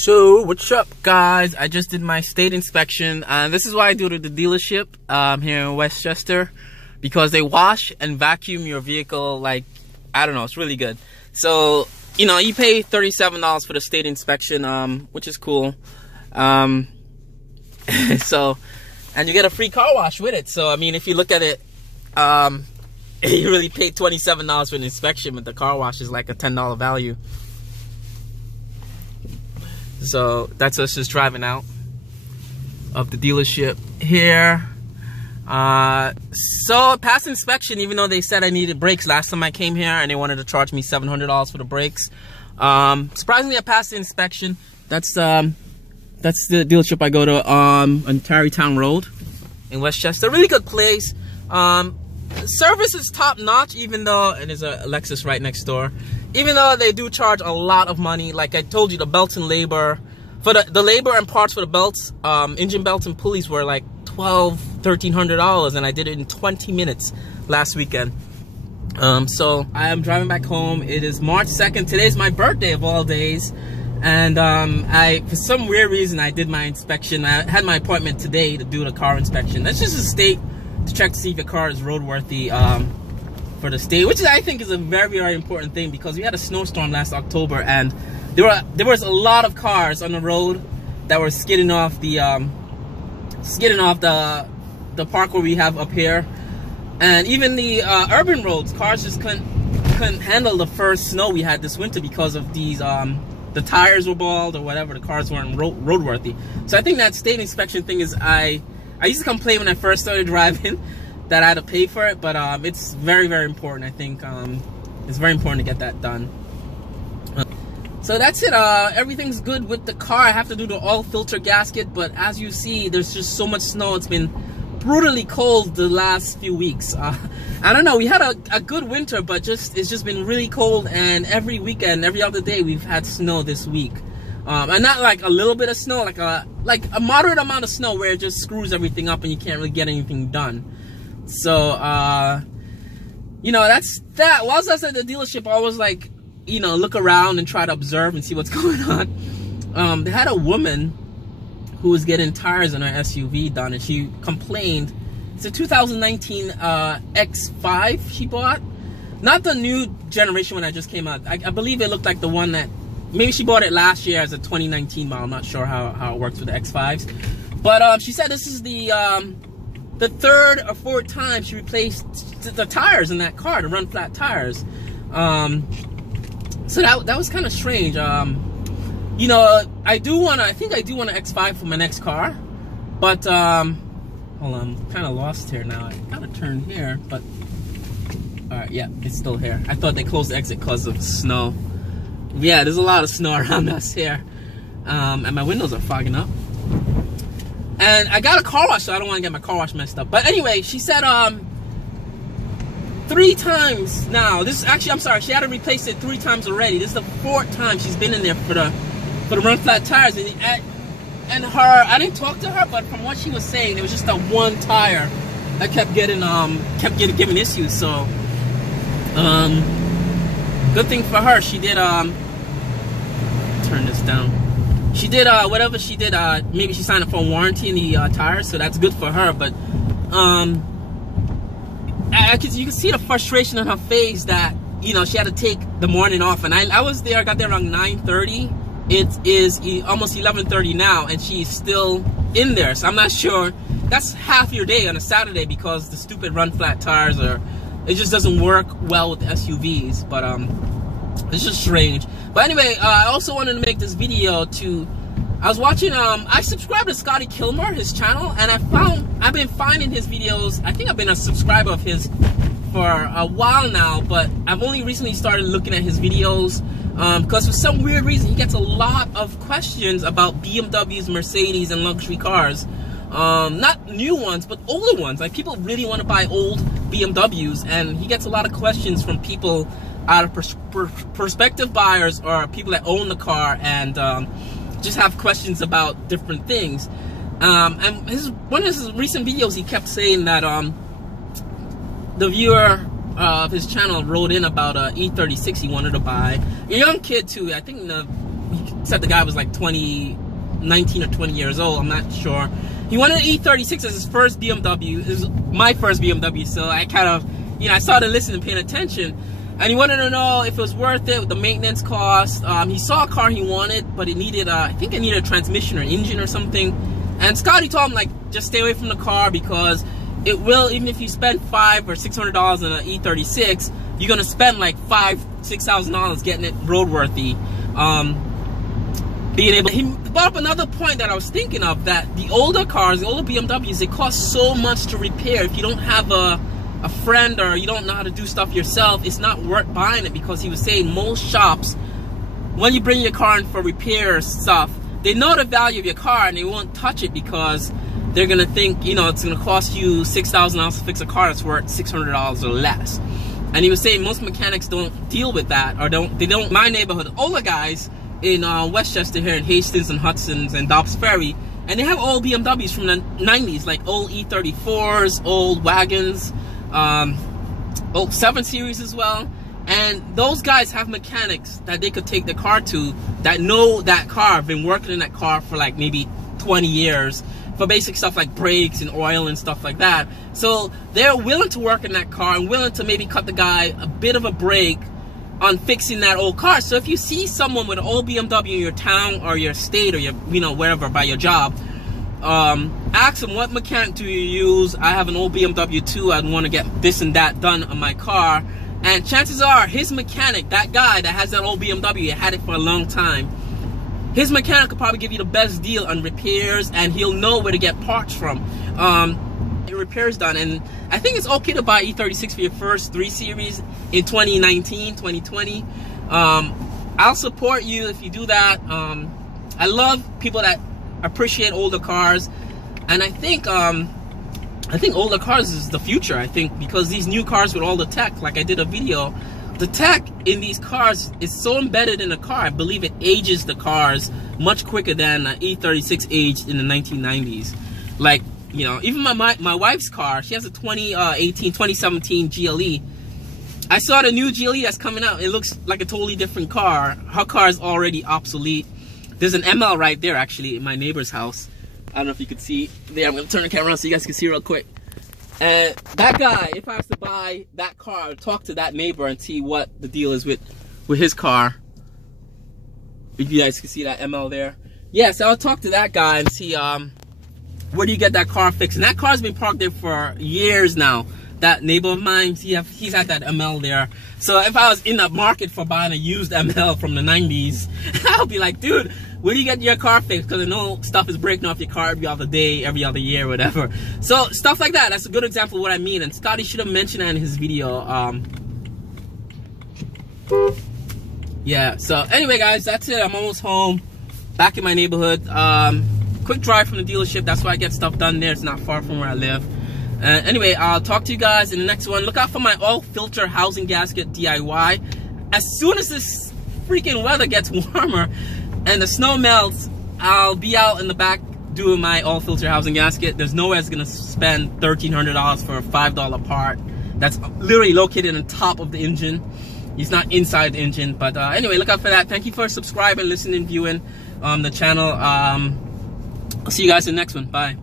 So what's up, guys? I just did my state inspection. This is why I do it at the dealership here in Westchester, because they wash and vacuum your vehicle like, I don't know, it's really good. So, you know, you pay $37 for the state inspection, which is cool. So, and you get a free car wash with it. So, I mean, if you look at it, you really paid $27 for an inspection, but the car wash is like a $10 value. So that's us just driving out of the dealership here. So passed inspection, even though they said I needed brakes last time I came here, and they wanted to charge me $700 for the brakes. Surprisingly, I passed the inspection. That's the dealership I go to on Tarrytown Road in Westchester. Really good place. Service is top notch, even though, and there's a Lexus right next door. Even though they do charge a lot of money, like I told you, the belts and labor, for the labor and parts for the belts, engine belts and pulleys were like $1,300, and I did it in 20 minutes last weekend. So I am driving back home. It is March 2nd. Today's my birthday of all days, and for some weird reason, I did my inspection. I had my appointment today to do the car inspection. That's just a state to check to see if your car is roadworthy. For the state, which I think is a very, very important thing, because we had a snowstorm last October, and there was a lot of cars on the road that were skidding off the park where we have up here, and even the urban roads, cars just couldn't handle the first snow we had this winter because of these the tires were bald or whatever. The cars weren't roadworthy. So I think that state inspection thing is, I used to complain when I first started driving that I had to pay for it, but it's very, very important. I think it's very important to get that done. So that's it. Everything's good with the car. I have to do the oil filter gasket, but as you see, there's just so much snow. It's been brutally cold the last few weeks. I don't know, we had a good winter, but it's just been really cold, and every weekend, every other day, we've had snow this week. And not like a little bit of snow, like a moderate amount of snow where it just screws everything up and you can't really get anything done. So, you know, that's that. Whilst I was at the dealership, I was like, you know, look around and try to observe and see what's going on. They had a woman who was getting tires on her SUV done, and she complained. It's a 2019 X5 she bought. Not the new generation one that just came out. I believe it looked like the one that, maybe she bought it last year as a 2019 model. I'm not sure how it works with the X5s. But she said this is the third or fourth time she replaced the tires in that car, the run flat tires. So that was kind of strange. You know, I think I do want an X5 for my next car, but hold on, I'm kind of lost here now. I gotta turn here, but all right, yeah, it's still here. I thought they closed the exit because of snow. Yeah, there's a lot of snow around us here, and my windows are fogging up. And I got a car wash, so I don't want to get my car wash messed up. But anyway, she said 3 times now. This is actually, I'm sorry, she had to replace it 3 times already. This is the 4th time she's been in there for the run flat tires. And I didn't talk to her, but from what she was saying, it was just that one tire that kept getting giving issues. So good thing for her, she did turn this down. She did whatever she did. Maybe she signed up for a warranty in the tires, so that's good for her. But you can see the frustration on her face that, you know, she had to take the morning off. And I was there. I got there around 9:30. It is almost 11:30 now, and she's still in there. So I'm not sure. That's half your day on a Saturday, because the stupid run flat tires it just doesn't work well with the SUVs. But it's just strange. But anyway, I also wanted to make this video I was watching, I subscribed to Scotty Kilmer, his channel, and I've been finding his videos. I think I've been a subscriber of his for a while now, but I've only recently started looking at his videos, because for some weird reason, he gets a lot of questions about BMWs, Mercedes, and luxury cars. Not new ones, but older ones. Like, people really want to buy old BMWs, and he gets a lot of questions from people, out of prospective buyers or people that own the car, and just have questions about different things. And one of his recent videos, he kept saying that the viewer of his channel wrote in about a E36 he wanted to buy. A young kid too. I think said the guy was like 19 or 20 years old, I'm not sure. He wanted an E36 as his first BMW. It was my first BMW, so I kind of, you know, I started listening and paying attention. And he wanted to know if it was worth it with the maintenance cost. He saw a car he wanted, but it needed, I think it needed a transmission or engine or something. And Scotty told him, like, just stay away from the car because it will, even if you spend $500 or $600 on an E36, you're gonna spend like $5,000–6,000 getting it roadworthy. He brought up another point that I was thinking of, that the older cars, the older BMWs, they cost so much to repair. If you don't have a friend or you don't know how to do stuff yourself, it's not worth buying it, because he was saying most shops, when you bring your car in for repair stuff, they know the value of your car and they won't touch it because they're gonna think, you know, it's gonna cost you $6,000 to fix a car that's worth $600 or less. And he was saying most mechanics don't deal with that, or they don't. My neighborhood, older guys in Westchester here in Hastings and Hudson's and Dobbs Ferry, and they have old BMWs from the 90s, like old E34s, old wagons, old 7 Series as well. And those guys have mechanics that they could take the car to that know that car, have been working in that car for like maybe 20 years for basic stuff like brakes and oil and stuff like that. So they're willing to work in that car and willing to maybe cut the guy a bit of a break on fixing that old car. So if you see someone with an old BMW in your town or your state or your, you know, wherever by your job, ask them, what mechanic do you use? I have an old BMW too. I'd want to get this and that done on my car. And chances are his mechanic, that guy that has that old BMW, had it for a long time, his mechanic could probably give you the best deal on repairs, and he'll know where to get parts from. Repairs done. And I think it's okay to buy E36 for your first 3 Series in 2019, 2020. I'll support you if you do that. I love people that appreciate older cars, and I think older cars is the future. I think because these new cars with all the tech, like I did a video, the tech in these cars is so embedded in the car. I believe it ages the cars much quicker than an E36 aged in the 1990s. Like, you know, even my wife's car, she has a 2017 GLE. I saw the new GLE that's coming out. It looks like a totally different car. Her car is already obsolete. There's an ML right there, actually, in my neighbor's house. I don't know if you could see there. I'm gonna turn the camera around so you guys can see real quick. And that guy, if I was to buy that car, I would talk to that neighbor and see what the deal is with his car. If you guys can see that ML there. Yeah, so I'll talk to that guy and see where do you get that car fixed. And that car's been parked there for years now. That neighbor of mine, he's had that ML there. So if I was in the market for buying a used ML from the 90s, I'll be like, dude, where do you get your car fixed? Because I know stuff is breaking off your car every other day, every other year, whatever. So stuff like that, that's a good example of what I mean. And Scotty should have mentioned that in his video. Yeah, so anyway guys, that's it. I'm almost home, back in my neighborhood. Quick drive from the dealership. That's why I get stuff done there. It's not far from where I live. Anyway, I'll talk to you guys in the next one. Look out for my oil filter housing gasket DIY. As soon as this freaking weather gets warmer and the snow melts, I'll be out in the back doing my oil filter housing gasket. There's no way I was gonna spend $1,300 for a $5 part that's literally located on top of the engine. It's not inside the engine. But anyway, look out for that. Thank you for subscribing, listening, viewing the channel. I'll see you guys in the next one. Bye.